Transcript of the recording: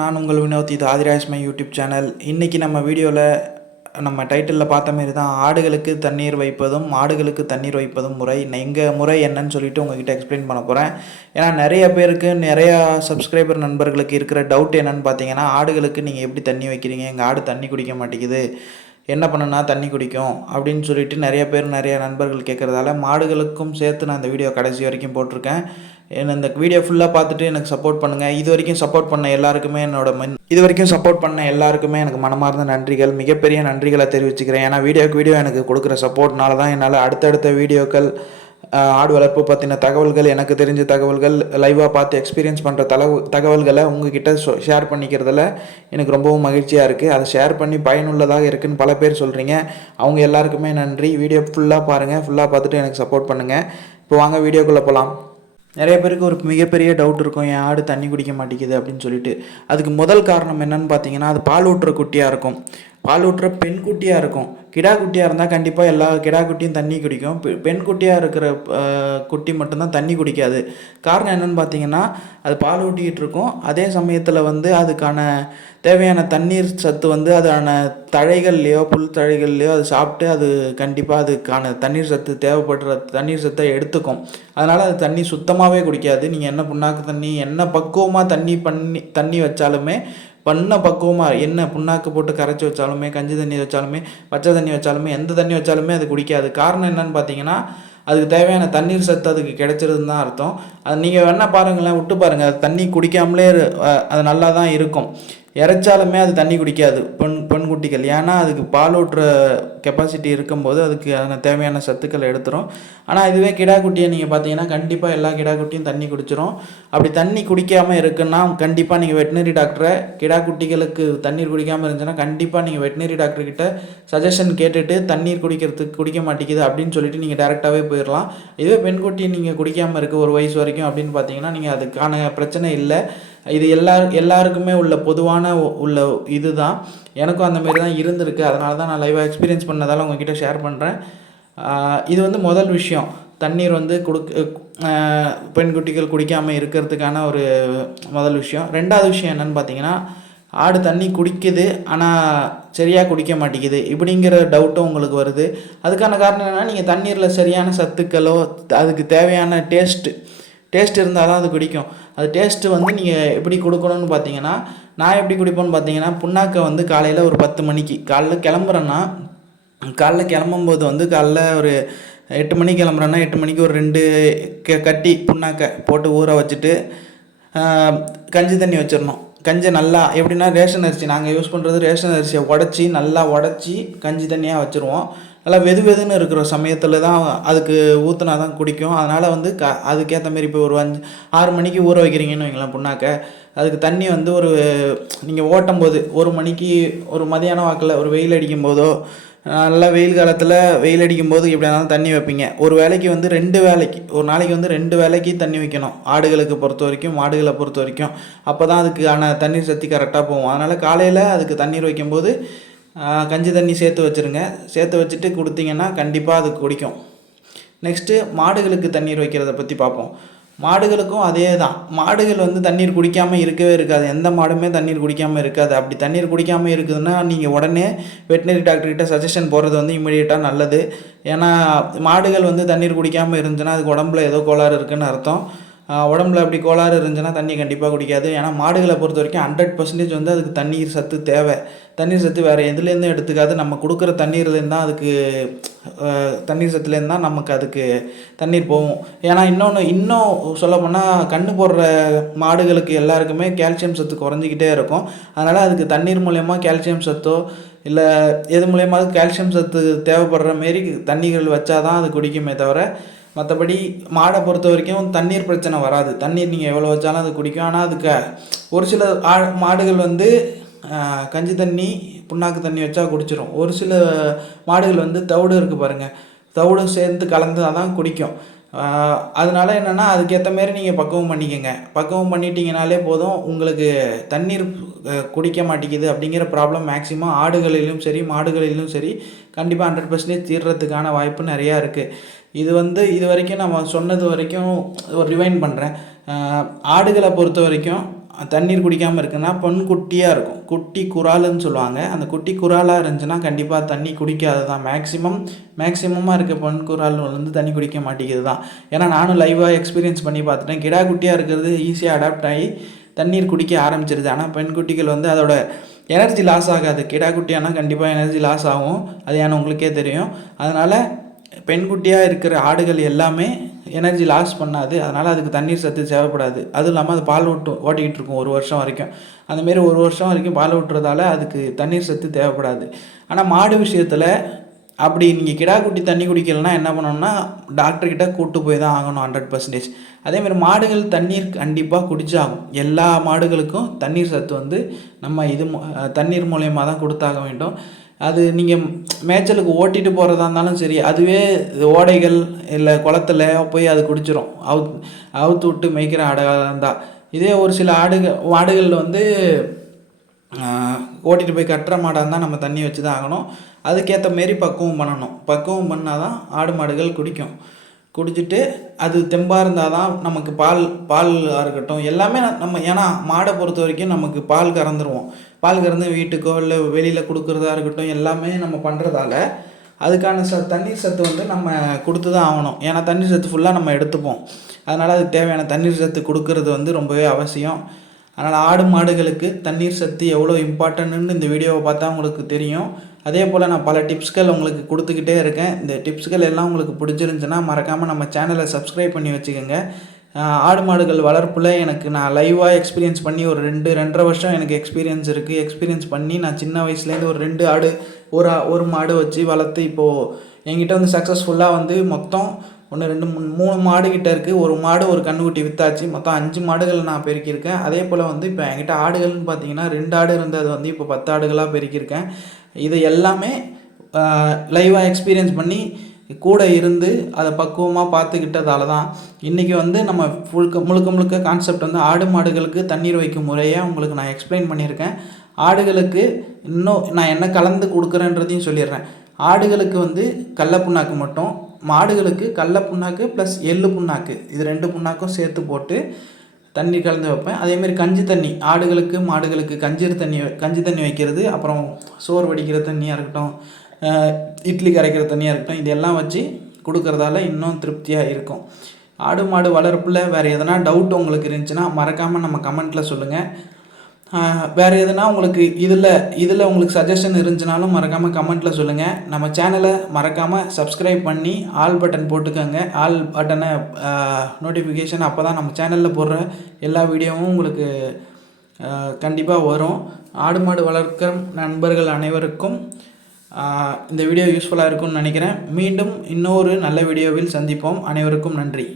நான் உங்கள் வினோத். இது ஆதிராஜ்மை யூடியூப் சேனல். இன்றைக்கி நம்ம வீடியோவில் நம்ம டைட்டிலில் பார்த்த மாரி தான் ஆடுகளுக்கு தண்ணீர் வைப்பதும் மாடுகளுக்கு தண்ணீர் வைப்பதும் முறை. எங்கள் முறை என்னன்னு சொல்லிட்டு உங்ககிட்ட எக்ஸ்பிளைன் பண்ண போகிறேன் ஏன்னா நிறைய பேருக்கு நிறையா சப்ஸ்கிரைபர் நண்பர்களுக்கு இருக்கிற டவுட் என்னன்னு பார்த்தீங்கன்னா ஆடுகளுக்கு நீங்கள் எப்படி தண்ணி வைக்கிறீங்க? எங்கள் ஆடு தண்ணி குடிக்க மாட்டேங்குது. என்ன பண்ணுனா தண்ணி குடிக்கும். அப்படின்னு சொல்லிட்டு நிறைய பேர் நிறைய நண்பர்கள் கேட்குறதால மாடுகளுக்கும் சேர்த்து நான் இந்த வீடியோ கடைசி வரைக்கும் போட்டிருக்கேன். என்ன இந்த வீடியோ ஃபுல்லாக பார்த்துட்டு எனக்கு சப்போர்ட் பண்ணுங்கள் இது வரைக்கும் சப்போர்ட் பண்ண எல்லாருக்குமே என்னோட மன் இது வரைக்கும் சப்போர்ட் பண்ண எல்லாருக்குமே எனக்கு மனமார்ந்த நன்றிகள் மிகப்பெரிய நன்றிகளை தெரிவிச்சுக்கிறேன். ஏன்னா வீடியோக்கு வீடியோ எனக்கு கொடுக்குற சப்போர்ட்னால தான் என்னால் அடுத்தடுத்த வீடியோக்கள் ஆடு வளர்ப்பு பற்றின தகவல்கள் எனக்கு தெரிஞ்ச தகவல்கள் லைவாக பார்த்து எக்ஸ்பீரியன்ஸ் பண்ணுற தகவ தகவல்களை உங்ககிட்ட ஷேர் பண்ணிக்கிறதுல எனக்கு ரொம்பவும் மகிழ்ச்சியாக இருக்குது அதை ஷேர் பண்ணி பயனுள்ளதாக இருக்குன்னு பல பேர் சொல்கிறீங்க அவங்க எல்லாருக்குமே நன்றி. வீடியோ ஃபுல்லாக பாருங்கள் ஃபுல்லாக பார்த்துட்டு எனக்கு சப்போர்ட் பண்ணுங்கள் இப்போ வாங்க வீடியோக்குள்ளே போகலாம் நிறைய பேருக்கு ஒரு மிகப்பெரிய டவுட் இருக்கும் என் ஆடு தண்ணி குடிக்க மாட்டேங்குது அப்படின்னு சொல்லிட்டு. அதுக்கு முதல் காரணம் என்னன்னு பார்த்தீங்கன்னா அது பால் ஊட்டுற குட்டியாக இருக்கும். பால் ஊட்டுற பெண் குட்டியாக இருக்கும். கிடா குட்டியாக இருந்தால் கண்டிப்பாக எல்லா கிடா குட்டியும் தண்ணி குடிக்கும். பெண் குட்டியாக இருக்கிற குட்டி மட்டும்தான் தண்ணி குடிக்காது. காரணம் என்னென்னு பார்த்தீங்கன்னா அது பால் ஊட்டிக்கிட்டு இருக்கும். அதே சமயத்தில் வந்து அதுக்கான தேவையான தண்ணீர் சத்து வந்து அதான தழைகள்லையோ புல் தழைகள்லையோ அது சாப்பிட்டு அது கண்டிப்பாக அதுக்கான தண்ணீர் சத்து தேவைப்படுற தண்ணீர் சத்தை எடுத்துக்கும். அதனால் அது தண்ணி சுத்தமாகவே குடிக்காது. நீங்கள் என்ன புண்ணாக்கு தண்ணி என்ன பக்குவமாக தண்ணி பண்ணி தண்ணி வச்சாலுமே பண்ண பக்குவமாக என்ன புண்ணாக்கு போட்டு கரைச்சி வச்சாலுமே கஞ்சி தண்ணி வச்சாலுமே பச்சை தண்ணி வச்சாலுமே எந்த தண்ணி வச்சாலுமே அது குடிக்காது. காரணம் என்னன்னு பார்த்தீங்கன்னா அதுக்கு தேவையான தண்ணீர் சத்து அதுக்கு கிடைச்சிருதுன்னு தான் அர்த்தம். அது நீங்கள் வேணால் பாருங்களேன் விட்டு பாருங்கள் அது தண்ணி குடிக்காமலே அது நல்லா தான் இருக்கும். இறைச்சாலுமே அது தண்ணி குடிக்காது. பெண் பெண்குட்டிகள் ஏன்னா அதுக்கு பால் ஊட்டுற கெப்பாசிட்டி இருக்கும்போது அதுக்கு அதுக்கு தேவையான சத்துக்கள் எடுத்துரும். ஆனால் இதுவே கிடாக்குட்டியை நீங்கள் பார்த்தீங்கன்னா கண்டிப்பாக எல்லா கிடாக்குட்டியும் தண்ணி குடிச்சிரும். அப்படி தண்ணி குடிக்காமல் இருக்குன்னா கண்டிப்பாக நீங்கள் வெட்டினரி டாக்டரை கிடாக்குட்டிகளுக்கு தண்ணீர் குடிக்காமல் இருந்துச்சுன்னா கண்டிப்பாக நீங்கள் வெட்டினரி டாக்டர்கிட்ட சஜஷன் கேட்டுட்டு தண்ணீர் குடிக்கிறதுக்கு குடிக்க மாட்டேங்குது அப்படின்னு சொல்லிட்டு நீங்கள் டேரெக்டாகவே போயிடலாம் இதுவே பெண்குட்டி நீங்கள் குடிக்காமல் இருக்குது ஒரு வயசு வரைக்கும் அப்படின்னு பார்த்தீங்கன்னா நீங்கள் அதுக்கான பிரச்சனை இல்லை. இது எல்லா எல்லாருக்குமே உள்ள பொதுவான உள்ள உள்ள இதுதான். எனக்கும் அந்த மாதிரி தான் இருந்திருக்கு. அதனால தான் நான் லைவாக எக்ஸ்பீரியன்ஸ் பண்ணதால் உங்ககிட்ட ஷேர் பண்ணுறேன் இது வந்து முதல் விஷயம். தண்ணீர் வந்து கொடுக்க பெண்குட்டிகள் பெண் குட்டிகள் குடிக்காமல் இருக்கிறதுக்கான ஒரு முதல் விஷயம். ரெண்டாவது விஷயம் என்னன்னு பார்த்தீங்கன்னா ஆடு தண்ணி குடிக்குது ஆனால் சரியாக குடிக்க மாட்டேங்குது. இப்படிங்கிற டவுட்டும் உங்களுக்கு வருது. அதுக்கான காரணம் என்னென்னா நீங்கள் தண்ணீரில் சரியான சத்துக்களோ அதுக்கு தேவையான டேஸ்ட்டு டேஸ்ட் இருந்தால் தான் அது குடிக்கும். அது டேஸ்ட்டு வந்து நீங்கள் எப்படி கொடுக்கணும்னு பார்த்தீங்கன்னா நான் எப்படி குடிப்பேன்னு பார்த்தீங்கன்னா புண்ணாக்கை வந்து காலையில் ஒரு பத்து மணிக்கு. காலைல கிளம்புறேன்னா காலைல கிளம்பும்போது வந்து காலைல ஒரு எட்டு மணிக்கு கிளம்புறேன்னா எட்டு மணிக்கு ஒரு ரெண்டு க கட்டி புண்ணாக்கை போட்டு ஊற வச்சுட்டு கஞ்சி தண்ணி வச்சிடணும். கஞ்சி நல்லா எப்படின்னா ரேஷன் அரிசி நாங்கள் யூஸ் பண்ணுறது ரேஷன் அரிசியை உடச்சி நல்லா உடச்சி கஞ்சி தண்ணியாக வச்சுருவோம். நல்லா வெது வெதுன்னு இருக்கிற சமயத்தில் தான் அதுக்கு ஊற்றுனா தான் குடிக்கும். அதனால் வந்து க அதுக்கேற்ற மாரி இப்போ ஒரு அஞ்சு ஆறு மணிக்கு ஊற வைக்கிறீங்கன்னு வைங்களேன் புண்ணாக்க. அதுக்கு தண்ணி வந்து ஒரு நீங்கள் ஓட்டும் போது ஒரு மணிக்கு ஒரு மதியான வாக்கில் ஒரு வெயில் அடிக்கும் போதோ நல்லா வெயில் காலத்தில் வெயில் அடிக்கும் போது எப்படி இருந்தாலும் தண்ணி வைப்பீங்க. ஒரு வேளைக்கு வந்து ரெண்டு வேளைக்கு ஒரு நாளைக்கு வந்து ரெண்டு வேளைக்கு தண்ணி வைக்கணும். ஆடுகளுக்கு பொறுத்த வரைக்கும் மாடுகளை பொறுத்த வரைக்கும். அப்போ தான் அதுக்கான தண்ணீர் சக்தி கரெக்டாக போகும். அதனால் காலையில் அதுக்கு தண்ணீர் வைக்கும்போது கஞ்சி தண்ணி சேர்த்து வச்சுருங்க. சேர்த்து வச்சுட்டு கொடுத்தீங்கன்னா கண்டிப்பாக அது குடிக்கும். நெக்ஸ்ட்டு மாடுகளுக்கு தண்ணீர் வைக்கிறத பற்றி பார்ப்போம். மாடுகளுக்கும் அதே தான். மாடுகள் வந்து தண்ணீர் குடிக்காமல் இருக்கவே இருக்காது. எந்த மாடுமே தண்ணீர் குடிக்காமல் இருக்காது. அப்படி தண்ணீர் குடிக்காமல் இருக்குதுன்னா நீங்கள் உடனே வெட்டினரி டாக்டர்கிட்ட சஜஷன் போகிறது வந்து இமிடியேட்டாக நல்லது. ஏன்னா மாடுகள் வந்து தண்ணீர் குடிக்காமல் இருந்துச்சுன்னா அதுக்கு உடம்புல ஏதோ கோளாறு இருக்குன்னு அர்த்தம். உடம்புல அப்படி கோளாறு இருந்துச்சுன்னா தண்ணி கண்டிப்பாக குடிக்காது. ஏன்னா மாடுகளை பொறுத்த வரைக்கும் ஹண்ட்ரட் பர்சன்டேஜ் வந்து அதுக்கு தண்ணீர் சத்து தேவை. தண்ணீர் சத்து வேறு எதுலேருந்தும் எடுத்துக்காது. நம்ம கொடுக்குற தண்ணீர்லேருந்து தான் அதுக்கு தண்ணீர் சத்துலேருந்து தான் நமக்கு அதுக்கு தண்ணீர் போகும். ஏன்னா இன்னொன்று இன்னும் சொல்லப்போனால் கண்ணு போடுற மாடுகளுக்கு எல்லாருக்குமே கால்சியம் சத்து குறைஞ்சிக்கிட்டே இருக்கும். அதனால் அதுக்கு தண்ணீர் மூலயமா கால்சியம் சத்தோ இல்லை எது மூலியமாவது கால்சியம் சத்து தேவைப்படுற மாரி தண்ணிகள் வச்சா தான் அது குடிக்குமே தவிர மற்றபடி மாடை பொறுத்த வரைக்கும் தண்ணீர் பிரச்சனை வராது. தண்ணீர் நீங்கள் எவ்வளோ வச்சாலும் அது குடிக்கும். ஆனால் அதுக்கு ஒரு சில ஆ மாடுகள் வந்து கஞ்சி தண்ணி புண்ணாக்கு தண்ணி வச்சா குடிச்சிரும். ஒரு சில மாடுகள் வந்து தவிடு இருக்குது பாருங்கள் தவிடு சேர்ந்து கலந்து தான் குடிக்கும். அதனால என்னென்னா அதுக்கேற்ற மாரி நீங்கள் பக்குவம் பண்ணிக்கோங்க. பக்குவம் பண்ணிட்டீங்கனாலே போதும் உங்களுக்கு தண்ணீர் குடிக்க மாட்டேங்குது அப்படிங்கிற ப்ராப்ளம் மேக்ஸிமம் ஆடுகளிலும் சரி மாடுகளிலும் சரி கண்டிப்பாக ஹண்ட்ரட் பர்சன்டேஜ் தீர்றதுக்கான வாய்ப்பு நிறையா இருக்குது இது வந்து இது வரைக்கும் நம்ம சொன்னது வரைக்கும் ஒரு ரிவைண்ட் பண்ணுறேன் ஆடுகளை பொறுத்த வரைக்கும் தண்ணீர் குடிக்காமல் இருக்குன்னா பொன் குட்டியாக இருக்கும். குட்டி குறாலுன்னு சொல்லுவாங்க. அந்த குட்டி குறாலாக இருந்துச்சுன்னா கண்டிப்பாக தண்ணி குடிக்காது தான் மேக்ஸிமம் மேக்ஸிமமாக இருக்க பொன் குறால் வந்து தண்ணி குடிக்க மாட்டேங்குது தான் ஏன்னா நானும் லைவாக எக்ஸ்பீரியன்ஸ் பண்ணி பார்த்துட்டேன். கிடா குட்டியாக இருக்கிறது ஈஸியாக அடாப்ட் ஆகி தண்ணீர் குடிக்க ஆரம்பிச்சிருது. ஆனால் பெண் குட்டிகள் வந்து அதோட எனர்ஜி லாஸ் ஆகாது. கிடா குட்டியானால் கண்டிப்பாக எனர்ஜி லாஸ் ஆகும். அது ஏன்னா உங்களுக்கே தெரியும். அதனால் பெண்குட்டியாக இருக்கிற ஆடுகள் எல்லாமே எனர்ஜி லாஸ் பண்ணாது. அதனால் அதுக்கு தண்ணீர் சத்து தேவைப்படாது. அதுவும் இல்லாமல் அது பால் விட்டு ஓட்டிக்கிட்டு இருக்கும் ஒரு வருஷம் வரைக்கும். அந்தமாரி ஒரு வருஷம் வரைக்கும் பால் விட்டுறதால அதுக்கு தண்ணீர் சத்து தேவைப்படாது. ஆனால் மாடு விஷயத்தில் அப்படி நீங்கள் கிடா குட்டி தண்ணி குடிக்கலைன்னா என்ன பண்ணணும்னா டாக்டர்கிட்ட கூட்டு போய் தான் ஆகணும் ஹண்ட்ரட் பர்சன்டேஜ் அதேமாதிரி மாடுகள் தண்ணீர் கண்டிப்பாக குடிச்சாகும் எல்லா மாடுகளுக்கும் தண்ணீர் சத்து வந்து நம்ம இது தண்ணீர் மூலயமா தான் கொடுத்தாக வேண்டும். அது நீங்கள் மேய்ச்சலுக்கு ஓட்டிட்டு போகிறதா இருந்தாலும் சரி அதுவே ஓடைகள் இல்லை குளத்துல போய் அது குடிச்சிரும். அவுத் அவுத்து விட்டு மேய்க்கிற ஆடுகளாக இருந்தால் இதே ஒரு சில ஆடுகள் ஆடுகளில் வந்து ஓட்டிகிட்டு போய் கட்டுற மாடாக இருந்தால் நம்ம தண்ணி வச்சு தான் ஆகணும். அதுக்கேற்ற மாரி பக்குவம் பண்ணணும். பக்குவம் பண்ணால் தான் ஆடு மாடுகள் குடிக்கும். குடிச்சிட்டு அது தெம்பாக இருந்தால் தான் நமக்கு பால் பாலாக இருக்கட்டும் எல்லாமே நம்ம ஏன்னா மாடை பொறுத்த வரைக்கும் நமக்கு பால் கறந்துருவோம். பால் கறந்து வீட்டுக்கோ இல்லை வெளியில் கொடுக்குறதா இருக்கட்டும் எல்லாமே நம்ம பண்ணுறதால அதுக்கான ச தண்ணீர் சத்து வந்து நம்ம கொடுத்து தான் ஆகணும். ஏன்னா தண்ணீர் சத்து ஃபுல்லாக நம்ம எடுத்துப்போம். அதனால் அதுக்கு தேவையான தண்ணீர் சத்து கொடுக்கறது வந்து ரொம்பவே அவசியம். அதனால் ஆடு மாடுகளுக்கு தண்ணீர் சத்து எவ்வளோ இம்பார்ட்டன்ட்னு இந்த வீடியோவை பார்த்தா உங்களுக்கு தெரியும். அதே போல் நான் பல டிப்ஸ்கள் உங்களுக்கு கொடுத்துக்கிட்டே இருக்கேன். இந்த டிப்ஸ்கள் எல்லாம் உங்களுக்கு பிடிச்சிருந்துச்சுன்னா மறக்காமல் நம்ம சேனலை சப்ஸ்கிரைப் பண்ணி வச்சுக்கோங்க. ஆடு மாடுகள் வளர்ப்பில் எனக்கு நான் லைவாக எக்ஸ்பீரியன்ஸ் பண்ணி ஒரு ரெண்டு ரெண்டரை வருஷம் எனக்கு எக்ஸ்பீரியன்ஸ் இருக்குது எக்ஸ்பீரியன்ஸ் பண்ணி நான் சின்ன வயசுலேருந்து ஒரு ரெண்டு ஆடு ஒரு ஆ- ஒரு மாடு வச்சு வளர்த்து இப்போது என்கிட்ட வந்து சக்ஸஸ்ஃபுல்லாக வந்து மொத்தம் ஒன்று ரெண்டு மூணு மூணு மாடு கிட்டே இருக்குது ஒரு மாடு ஒரு கண்ணுக்குட்டி வித்தாச்சு. மொத்தம் அஞ்சு மாடுகள் நான் பெருக்கியிருக்கேன். அதே போல் வந்து இப்போ என்கிட்ட ஆடுகள்னு பார்த்தீங்கன்னா ரெண்டு ஆடு இருந்தது வந்து இப்போ பத்து ஆடுகளாக பெருக்கியிருக்கேன். இது எல்லாமே லைவாக எக்ஸ்பீரியன்ஸ் பண்ணி கூட இருந்து அதை பக்குவமாக பார்த்துக்கிட்டதால தான் இன்றைக்கி வந்து நம்ம முழுக்க முழுக்க முழுக்க கான்செப்ட் வந்து ஆடு மாடுகளுக்கு தண்ணீர் வைக்கும் முறையை உங்களுக்கு நான் எக்ஸ்பிளைன் பண்ணியிருக்கேன். ஆடுகளுக்கு இன்னும் நான் என்ன கலந்து கொடுக்குறேன்றதையும் சொல்லிடுறேன். ஆடுகளுக்கு வந்து கடல புண்ணாக்கு மட்டும் மாடுகளுக்கு கடல புண்ணாக்கு ப்ளஸ் எள்ளு புண்ணாக்கு. இது ரெண்டு புண்ணாக்கும் சேர்த்து போட்டு தண்ணி கலந்து வைப்பேன். அதேமாரி கஞ்சி தண்ணி ஆடுகளுக்கு மாடுகளுக்கு கஞ்சி தண்ணி கஞ்சி தண்ணி வைக்கிறது அப்புறம் சோறு வடிக்கிற தண்ணியாக இருக்கட்டும் இட்லி கரைக்கிற தண்ணியாக இருக்கட்டும் இதெல்லாம் வச்சு கொடுக்கறதால இன்னும் திருப்தியாக இருக்கும். ஆடு மாடு வளர்ப்பில் வேறு எதனா டவுட் உங்களுக்கு இருந்துச்சுன்னா மறக்காமல் நம்ம கமெண்ட்டில் சொல்லுங்கள் வேறு எதுனா உங்களுக்கு இதில் இதில் உங்களுக்கு சஜஷன் இருந்துச்சுனாலும் மறக்காமல் கமெண்ட்டில் சொல்லுங்கள் நம்ம சேனலை மறக்காமல் சப்ஸ்கிரைப் பண்ணி ஆல் பட்டன் போட்டுக்கோங்க. ஆல் பட்டனை நோட்டிஃபிகேஷன் அப்போ தான் நம்ம சேனலில் போடுற எல்லா வீடியோவும் உங்களுக்கு கண்டிப்பாக வரும். ஆடு மாடு வளர்க்கும் நண்பர்கள் அனைவருக்கும் இந்த வீடியோ யூஸ்ஃபுல்லாக இருக்கும்னு நினைக்கிறேன். மீண்டும் இன்னொரு நல்ல வீடியோவில் சந்திப்போம். அனைவருக்கும் நன்றி.